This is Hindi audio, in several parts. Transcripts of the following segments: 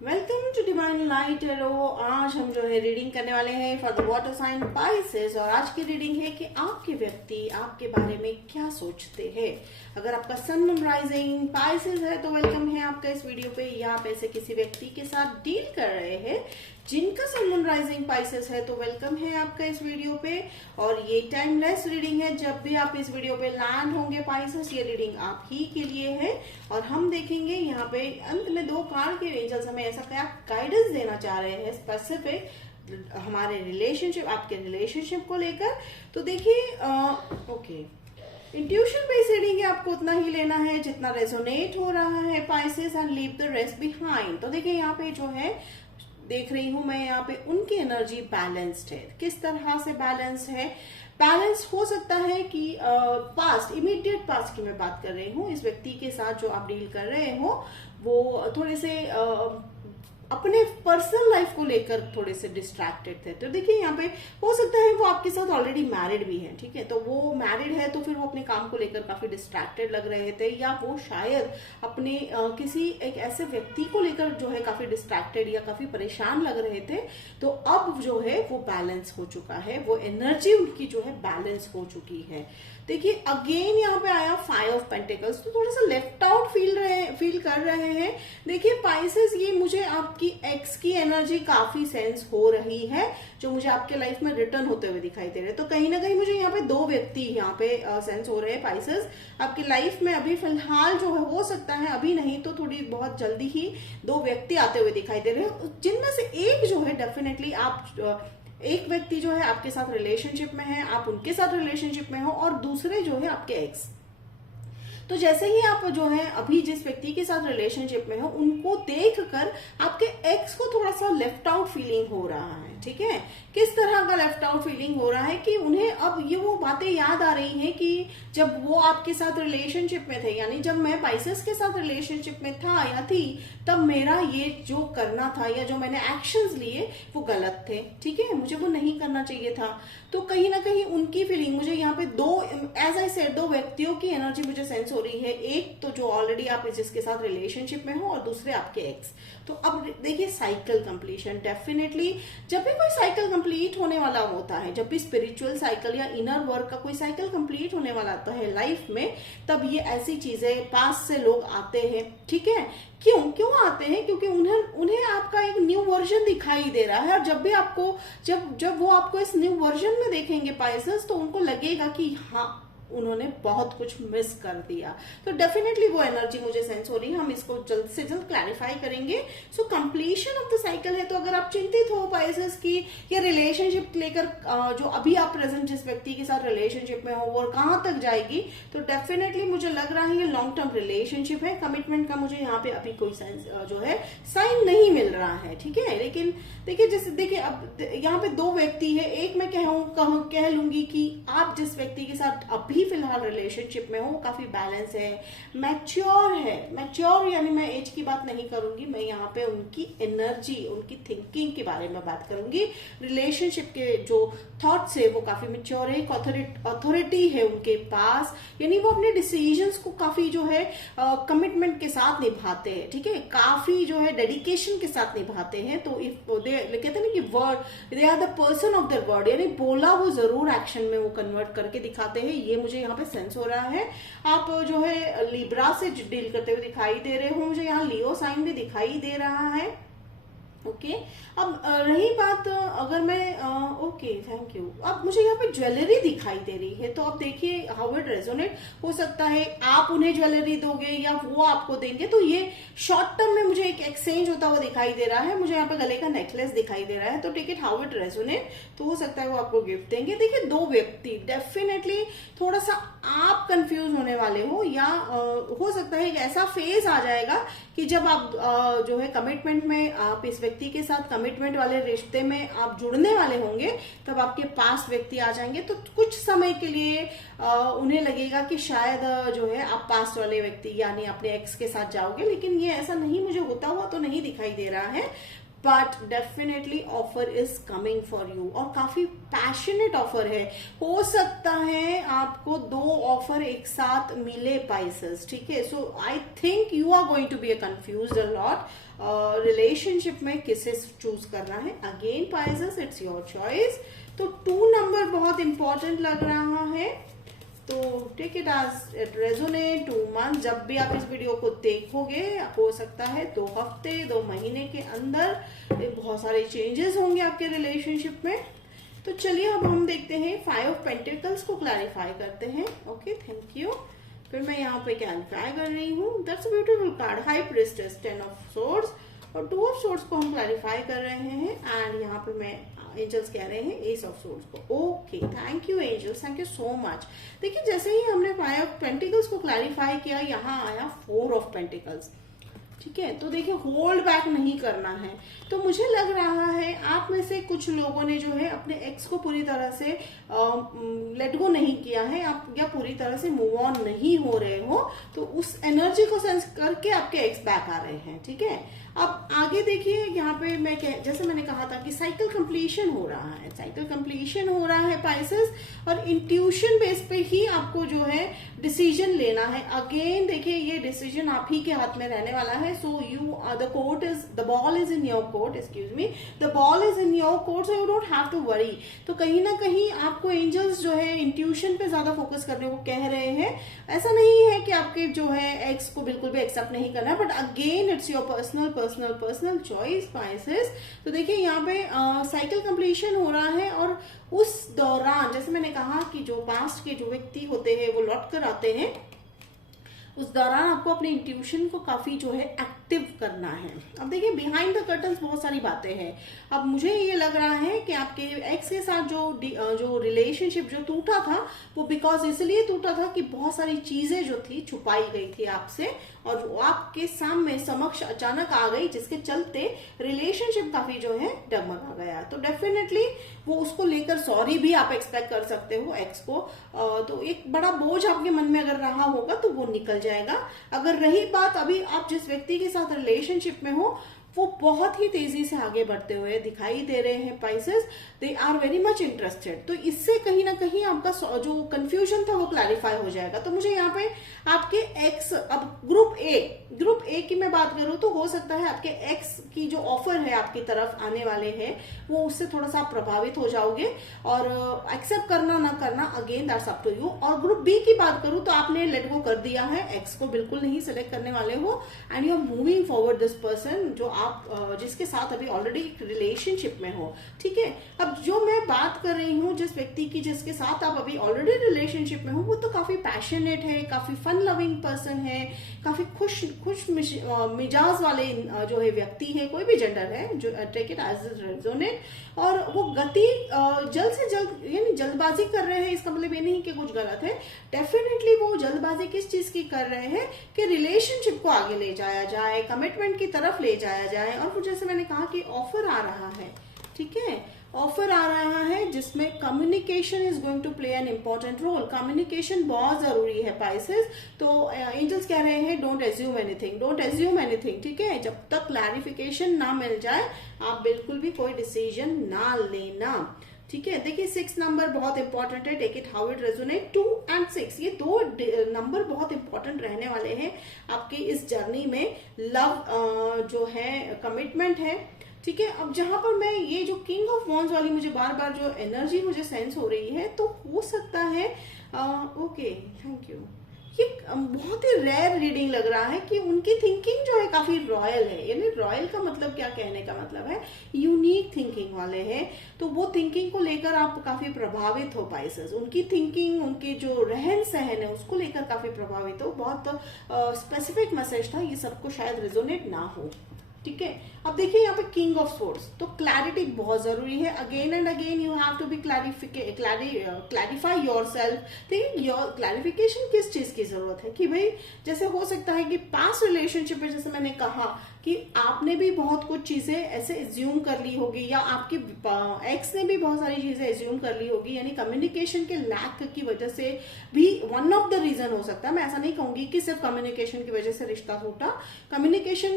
Welcome to Divine Light Arrow. आज हम जो है रीडिंग करने वाले हैं for the water sign Pisces. और आज की रीडिंग है कि आपके व्यक्ति आपके बारे में क्या सोचते हैं। अगर आपका सन मून राइजिंग पाइसेस है तो वेलकम है आपका इस वीडियो पे, या आप ऐसे किसी व्यक्ति के साथ डील कर रहे हैं जिनका सन मून राइजिंग पाइसेस है तो वेलकम है आपका इस वीडियो पे। और ये टाइमलेस रीडिंग है, जब भी आप इस वीडियो पे लैंड होंगे पाइसेस, ये रीडिंग आप ही के लिए है। और हम देखेंगे यहाँ पे अंत में दो कार्ड के एंजल्स हमें ऐसा क्या गाइडेंस देना चाह रहे हैं स्पेसिफिक हमारे रिलेशनशिप, आपके रिलेशनशिप को लेकर। तो देखिए ओके, इंट्यूशन बेस्ड रीडिंग है, आपको उतना ही लेना है जितना रेजोनेट हो रहा है Pisces, and leave the rest behind. तो देखिए यहाँ पे जो है देख रही हूं मैं, यहाँ पे उनकी एनर्जी बैलेंस्ड है। किस तरह से बैलेंस है? बैलेंस हो सकता है कि पास्ट, इमीडिएट पास्ट की मैं बात कर रही हूँ। इस व्यक्ति के साथ जो आप डील कर रहे हो वो थोड़े से अपने पर्सनल लाइफ को लेकर थोड़े से डिस्ट्रैक्टेड थे। तो देखिए यहाँ पे हो सकता है वो आपके साथ ऑलरेडी मैरिड भी है, ठीक है। तो वो मैरिड है तो फिर वो अपने काम को लेकर काफी डिस्ट्रैक्टेड लग रहे थे, या वो शायद अपने किसी एक ऐसे व्यक्ति को लेकर जो है काफी डिस्ट्रैक्टेड या काफी परेशान लग रहे थे। तो अब जो है वो बैलेंस हो चुका है, वो एनर्जी उनकी जो है बैलेंस हो चुकी है। देखिए अगेन यहाँ पे आया 5 ऑफ पेंटिकल्स, तो थोड़ा सा लेफ्ट आउट फील कर रहे हैं। देखिए पाइसेस, ये मुझे आपकी एक्स की एनर्जी काफी सेंस हो रही है, जो मुझे आपके लाइफ में रिटर्न होते हुए दिखाई दे रहे हैं। तो कहीं ना कहीं मुझे यहाँ पे दो व्यक्ति यहाँ पे सेंस हो रहे हैं पाइसेस आपकी लाइफ में। अभी फिलहाल जो है हो सकता है, अभी नहीं तो थोड़ी बहुत जल्दी ही दो व्यक्ति आते हुए दिखाई दे रहे हैं, जिनमें से एक जो है डेफिनेटली आप एक व्यक्ति जो है आपके साथ रिलेशनशिप में है, आप उनके साथ रिलेशनशिप में हो, और दूसरे जो है आपके एक्स। तो जैसे ही आप जो है अभी जिस व्यक्ति के साथ रिलेशनशिप में हो, उनको देखकर आपके एक्स को थोड़ा सा लेफ्ट आउट फीलिंग हो रहा है, ठीक है। किस तरह का लेफ्ट आउट फीलिंग हो रहा है कि उन्हें अब ये वो बातें याद आ रही हैं कि जब वो आपके साथ रिलेशनशिप में थे, यानी जब मैं पाइसेस के साथ रिलेशनशिप में था या थी, तब मेरा ये जो करना था या जो मैंने एक्शंस लिए वो गलत थे, ठीक है, मुझे वो नहीं करना चाहिए था। तो कहीं ना कहीं उनकी फीलिंग मुझे यहाँ पे दो, एज आई सेड, दो व्यक्तियों की एनर्जी मुझे सेंस हो रही है। एक तो जो ऑलरेडी आप जिसके साथ रिलेशनशिप में हो, और दूसरे आपके एक्स। तो अब देखिए साइकिल कंप्लीशन, डेफिनेटली जब भी कोई साइकिल कंप्लीट होने वाला होता है, जब भी स्पिरिचुअल साइकिल या इनर वर्क का कोई साइकिल कंप्लीट होने वाला आता है लाइफ में, तब ये ऐसी चीजें पास से लोग आते हैं, ठीक है। क्यों आते हैं? क्योंकि उन्हें आपका एक न्यू वर्जन दिखाई दे रहा है, और जब भी आपको जब वो आपको इस न्यू वर्जन में देखेंगे पाइसेस, तो उनको लगेगा कि हाँ, उन्होंने बहुत कुछ मिस कर दिया। तो डेफिनेटली वो एनर्जी मुझे सेंस हो रही है, हम इसको जल्द से जल्द क्लैरिफाई करेंगे। सो कंप्लीशन ऑफ द साइकिल है। तो अगर आप चिंतित हो पाइसेस की ये रिलेशनशिप लेकर, जो अभी आप प्रेजेंट जिस व्यक्ति के साथ रिलेशनशिप में हो वो कहाँ तक जाएगी, तो डेफिनेटली मुझे लग रहा है ये लॉन्ग टर्म रिलेशनशिप है। कमिटमेंट का मुझे यहाँ पे अभी कोई जो है साइन नहीं मिल रहा है, ठीक है। लेकिन देखिए जैसे देखिए अब यहाँ पे दो व्यक्ति है, एक मैं कह लूंगी कि आप जिस व्यक्ति के साथ अभी फिलहाल रिलेशनशिप में हो काफी बैलेंस है, मैच्योर है। मैच्योर यानी मैं एज की बात नहीं करूंगी, मैं यहाँ पे उनकी एनर्जी, उनकी थिंकिंग के बारे में बात करूंगी। रिलेशनशिप के जो थॉट्स है वो काफी मैच्योर है, अथॉरिटी है उनके पास, यानी वो अपने डिसीजंस को काफी जो है कमिटमेंट के साथ निभाते हैं, ठीक है, काफी जो है डेडिकेशन के साथ निभाते हैं। तो इफ कहते हैं ना कि word, they are the person of their word, यानी बोला वो जरूर एक्शन में वो कन्वर्ट करके दिखाते हैं। ये मुझे यहाँ पे सेंस हो रहा है। आप जो है लिब्रा से डील करते हुए दिखाई दे रहे हो, मुझे यहाँ लियो साइन भी दिखाई दे रहा है, ओके। अब रही बात, अगर मैं ओके थैंक यू, अब मुझे यहाँ पे ज्वेलरी दिखाई दे रही है। तो अब देखिए हाउ इट रेजोनेट हो सकता है, आप उन्हें ज्वेलरी दोगे या वो आपको देंगे। तो ये शॉर्ट टर्म में मुझे एक एक्सचेंज होता हुआ दिखाई दे रहा है। मुझे यहाँ पे गले का नेकलेस दिखाई दे रहा है। तो टिक इट हाउ इट रेजोनेट, तो हो सकता है वो आपको गिफ्ट देंगे। देखिए दो व्यक्ति, डेफिनेटली थोड़ा सा आप कंफ्यूज होने वाले हो, या हो सकता है एक ऐसा फेज आ जाएगा कि जब आप जो है कमिटमेंट में, आप इस व्यक्ति के साथ कमिटमेंट वाले रिश्ते में आप जुड़ने वाले होंगे, तब आपके पास व्यक्ति आ जाएंगे। तो कुछ समय के लिए उन्हें लगेगा कि शायद जो है आप पास वाले व्यक्ति यानी अपने एक्स के साथ जाओगे, लेकिन ये ऐसा नहीं, मुझे होता हुआ तो नहीं दिखाई दे रहा है। But definitely offer is coming for you, और काफी पैशनेट ऑफर है। हो सकता है आपको दो ऑफर एक साथ मिले पाइसेस, ठीक है। So I think you are going to be confused a lot. Relationship में किसे चूज करना है। Again Pisces, it's your choice. तो 2 नंबर बहुत इंपॉर्टेंट लग रहा है, तो take it as it resonate. 2 month, जब भी आप इस वीडियो को देखोगे हो सकता है 2 हफ्ते 2 महीने के अंदर बहुत सारे चेंजेस होंगे आपके रिलेशनशिप में। तो चलिए अब हम देखते हैं 5 ऑफ पेंटिकल्स को क्लैरिफाई करते हैं। Okay, thank you. फिर मैं यहाँ पे क्लैरिफाई कर रही हूँ। That's a beautiful card, high priestess, 10 of swords और 2 ऑफ सोर्ड्स को हम क्लैरिफाई कर रहे हैं। एंड यहाँ पे मैं एंजल्स कह रहे हैं एस ऑफ सोर्ड्स को। Okay, thank you angels, thank you so much. देखिए जैसे ही हमने 5 ऑफ पेंटिकल्स को क्लैरिफाई किया, यहाँ आया 4 ऑफ पेंटिकल्स। ठीक है, तो देखिए होल्ड बैक नहीं करना है। तो मुझे लग रहा है आप में से कुछ लोगों ने जो है अपने एक्स को पूरी तरह से लेट गो नहीं किया है, आप या पूरी तरह से मूव ऑन नहीं हो रहे हो, तो उस एनर्जी को सेंस करके आपके एक्स बैक आ रहे हैं। ठीक है, अब आगे देखिए यहाँ पे जैसे मैंने कहा था कि साइकिल कंप्लीशन हो रहा है, साइकिल कंप्लीशन हो रहा है पाइसेस, और इंट्यूशन बेस पे ही आपको जो है डिसीजन लेना है। अगेन देखिए ये डिसीजन आप ही के हाथ में रहने वाला है। So the ball is in your court, excuse me, the ball is in your court, so you don't have to worry. तो कहीं ना कहीं आपको एंजल्स जो है इंट्यूशन पे ज्यादा फोकस करने को कह रहे हैं। ऐसा नहीं है कि आपके जो है एक्स को बिल्कुल भी एक्सेप्ट नहीं करना है, but again it's your personal choice Pisces. तो देखिए यहाँ पे साइकिल कंप्लीशन हो रहा है, और उस दौरान जैसे मैंने कहा कि जो पास्ट के जो व्यक्ति होते हैं वो लौट कर आते हैं, उस दौरान आपको अपने इंट्यूशन को काफी जो है एक्टिव करना है। अब देखिए बिहाइंड द कर्टन्स बहुत सारी बातें हैं। अब मुझे ये लग रहा है कि आपके एक्स के साथ जो रिलेशनशिप जो टूटा था वो बिकॉज इसलिए टूटा था कि बहुत सारी चीजें जो थी छुपाई गई थी आपसे, और वो आपके सामने समक्ष अचानक आ गई, जिसके चलते रिलेशनशिप काफी जो है डगमगा गया। तो डेफिनेटली वो उसको लेकर सॉरी भी आप एक्सपेक्ट कर सकते हो एक्स को। तो एक बड़ा बोझ आपके मन में अगर रहा होगा तो वो निकल जाएगा। अगर रही बात अभी आप जिस व्यक्ति के साथ रिलेशनशिप में हो, वो बहुत ही तेजी से आगे बढ़ते हुए दिखाई दे रहे हैं Pisces, they are very much interested. तो इससे कहीं ना कहीं आपका जो कंफ्यूजन था वो क्लैरिफाई हो जाएगा। तो मुझे यहाँ पे आपके एक्स, अब ग्रुप ए की मैं बात करूं तो हो सकता है आपके एक्स की जो ऑफर है आपकी तरफ आने वाले हैं वो उससे थोड़ा सा प्रभावित हो जाओगे, और एक्सेप्ट करना ना करना again that's up to you. और ग्रुप बी की बात करूं तो आपने लेट गो कर दिया है, एक्स को बिल्कुल नहीं सिलेक्ट करने वाले हो, and you are moving forward this person जो आप जिसके साथ अभी ऑलरेडी रिलेशनशिप में हो। ठीक है, अब जो मैं बात कर रही हूँ जिस व्यक्ति की जिसके साथ आप अभी ऑलरेडी रिलेशनशिप में हो, वो तो काफी पैशनेट है, काफी फन लविंग पर्सन है, काफी खुश मिजाज वाले जो है व्यक्ति है, कोई भी जेंडर है, जो टेक इट एज रेजोनेट। और वो गति जल्द से जल्द यानी जल्दबाजी कर रहे हैं, इसका मतलब ये नहीं कि कुछ गलत है। डेफिनेटली वो जल्दबाजी किस चीज की कर रहे हैं कि रिलेशनशिप को आगे ले जाया जाए, कमिटमेंट की तरफ ले जाया जाए। और फिर जैसे मैंने कहा कि ऑफर आ रहा है, ठीक है, ऑफर आ रहा है जिसमें communication is going to play an important role. Communication बहुत जरूरी है पाइसेस। तो एंजल्स कह रहे हैं डोंट एज्यूम एनीथिंग, ठीक है, जब तक क्लैरिफिकेशन ना मिल जाए आप बिल्कुल भी कोई डिसीजन ना लेना। ठीक है, देखिए 6 नंबर बहुत इंपॉर्टेंट है, take it how it resonate. 2 and 6 ये 2 नंबर बहुत इंपॉर्टेंट रहने वाले हैं आपकी इस जर्नी में। लव जो है कमिटमेंट है, ठीक है। अब जहां पर मैं ये जो किंग ऑफ वॉन्ड्स वाली मुझे बार बार जो एनर्जी मुझे सेंस हो रही है, तो हो सकता है ओके थैंक यू, ये बहुत ही रेयर रीडिंग लग रहा है कि उनकी थिंकिंग जो है काफी रॉयल है। यानी रॉयल का मतलब क्या, कहने का मतलब है यूनिक थिंकिंग वाले हैं। तो वो थिंकिंग को लेकर आप काफी प्रभावित हो पाइसेस, उनकी थिंकिंग, उनके जो रहन सहन है उसको लेकर काफी प्रभावित हो। बहुत स्पेसिफिक मैसेज था, ये सबको शायद रेजोनेट ना हो। ठीक है, अब देखिए यहाँ पे किंग ऑफ सोर्ड्स, तो क्लैरिटी बहुत जरूरी है। Again and again you have to be clarify yourself. देखिए क्लैरिफिकेशन किस चीज की जरूरत है कि भाई जैसे हो सकता है कि पास्ट रिलेशनशिप में जैसे मैंने कहा कि आपने भी बहुत कुछ चीजें ऐसे एज्यूम कर ली होगी, या आपके एक्स ने भी बहुत सारी चीजें एज्यूम कर ली होगी, यानी कम्युनिकेशन के लैक की वजह से भी वन ऑफ द रीजन हो सकता है। मैं ऐसा नहीं कहूंगी कि सिर्फ कम्युनिकेशन की वजह से रिश्ता टूटा, कम्युनिकेशन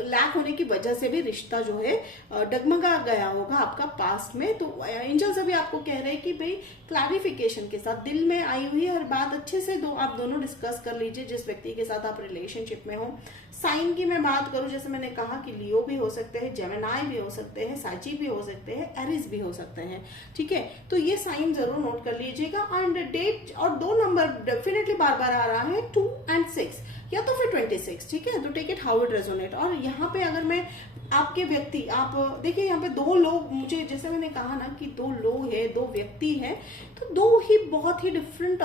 लैक होने की वजह से भी रिश्ता जो है डगमगा गया होगा आपका पास्ट में। तो एंजल्स अभी आपको कह रहे हैं कि भाई क्लैरिफिकेशन के साथ दिल में आई हुई हर बात अच्छे से आप दोनों डिस्कस कर लीजिए जिस व्यक्ति के साथ आप रिलेशनशिप में हो। साइन की मैं बात करूं, जैसे जैसे मैंने कहा कि लियो भी हो सकते हैं, जेमिनाई भी हो सकते हैं, साची भी हो सकते हैं, एरिस भी हो सकते हैं, ठीक है। तो ये साइन जरूर नोट कर लीजिएगा। एंड डेट और 2 नंबर डेफिनेटली बार बार आ रहा है, 2 and 6 या तो फिर 26, ठीक है। तो take it how it resonate. और यहाँ पे अगर मैं आपके व्यक्ति, आप देखिए यहाँ पे 2 लोग, मुझे जैसे मैंने कहा ना कि 2 लोग है, 2 व्यक्ति हैं, तो 2 ही बहुत ही डिफरेंट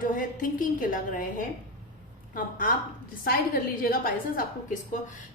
जो है थिंकिंग के लग रहे हैं। अब आप डिसाइड कर लीजिएगा पाइसेस, आपको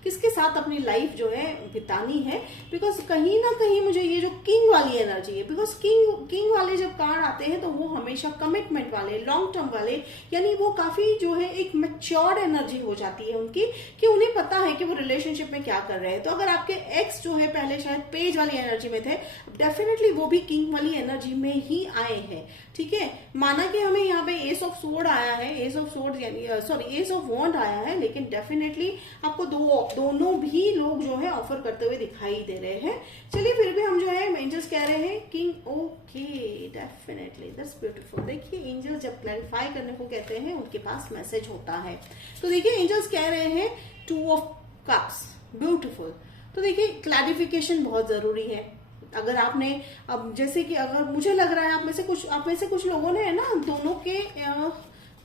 किसके साथ अपनी लाइफ जो है बितानी है। बिकॉज कहीं ना कहीं मुझे ये जो किंग वाली एनर्जी है, बिकॉज किंग वाले जब कार्ड आते हैं तो वो हमेशा कमिटमेंट वाले, लॉन्ग टर्म वाले, यानी वो काफी जो है एक मैच्योर्ड एनर्जी हो जाती है उनकी, कि उन्हें पता है कि वो रिलेशनशिप में क्या कर रहे हैं। तो अगर आपके एक्स जो है पहले शायद पेज वाली एनर्जी में थे, डेफिनेटली वो भी किंग वाली एनर्जी में ही आए हैं, ठीक है। माना कि हमें यहाँ पे एस ऑफ सोर्ड आया है, एस ऑफ सोर्ड यानी सॉरी एस ऑफ वॉन्ड आया है, लेकिन डेफिनेटली आपको दोनों भी लोग जो है ऑफर करते हुए दिखाई दे रहे हैं। चलिए फिर भी हम जो है एंजल्स कह रहे हैं king, okay definitely that's beautiful. देखिए एंजल्स जब क्लैरिफाई करने को कहते हैं उनके पास मैसेज होता है। तो देखिए एंजल्स कह रहे हैं 2 ऑफ कप्स, ब्यूटीफुल। तो देखिए क्लैरिफिकेशन बहुत जरूरी है। अगर आपने, अब जैसे कि अगर मुझे लग रहा है आप में से कुछ लोगों ने है ना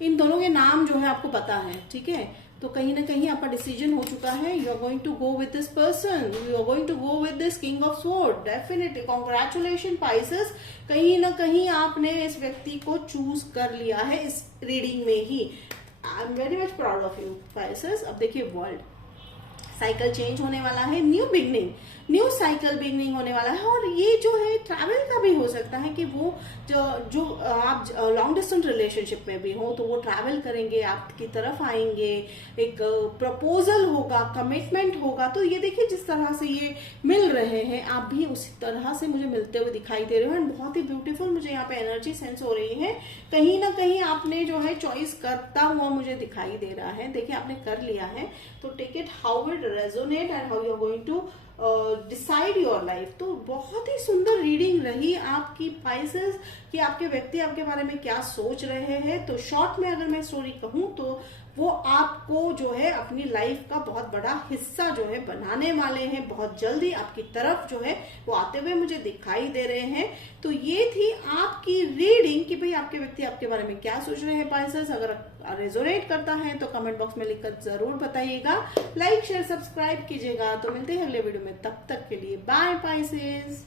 इन दोनों के नाम जो है आपको पता है, ठीक है। तो कहीं ना कहीं आपका डिसीजन हो चुका है, you are going to go with this person, you are going to go with this king of sword. Definitely congratulation Pisces, कहीं ना कहीं आपने इस व्यक्ति को चूज कर लिया है इस रीडिंग में ही। I am very much proud of you Pisces. अब देखिए वर्ल्ड साइकिल चेंज होने वाला है, न्यू साइकिल बिगनिंग होने वाला है। और ये जो है ट्रैवल का भी हो सकता है कि वो जो आप लॉन्ग डिस्टेंस रिलेशनशिप में भी हो तो वो ट्रैवल करेंगे, आपकी तरफ आएंगे, एक प्रपोजल होगा, कमिटमेंट होगा। तो ये देखिए जिस तरह से ये मिल रहे हैं, आप भी उसी तरह से मुझे मिलते हुए दिखाई दे रहे हो। एंड बहुत ही ब्यूटीफुल मुझे यहाँ पे एनर्जी सेंस हो रही है। कहीं ना कहीं आपने जो है चॉइस करता हुआ मुझे दिखाई दे रहा है। देखिए आपने कर लिया है, तो take it how it resonate and how you are going to decide your life. तो बहुत ही सुंदर रीडिंग रही आपकी पाइसेस कि आपके व्यक्ति आपके बारे में क्या सोच रहे हैं। तो शॉर्ट में अगर मैं स्टोरी कहूं तो वो आपको जो है अपनी लाइफ का बहुत बड़ा हिस्सा जो है बनाने वाले हैं, बहुत जल्दी आपकी तरफ जो है वो आते हुए मुझे दिखाई दे रहे हैं। तो ये थी आपकी रीडिंग कि भाई आपके व्यक्ति आपके बारे में क्या सोच रहे हैं पाइसेस। अगर रेजोनेट करता है तो कमेंट बॉक्स में लिखकर जरूर बताइएगा, लाइक शेयर सब्सक्राइब कीजिएगा। तो मिलते हैं अगले वीडियो में, तब तक के लिए बाय पाइसेस।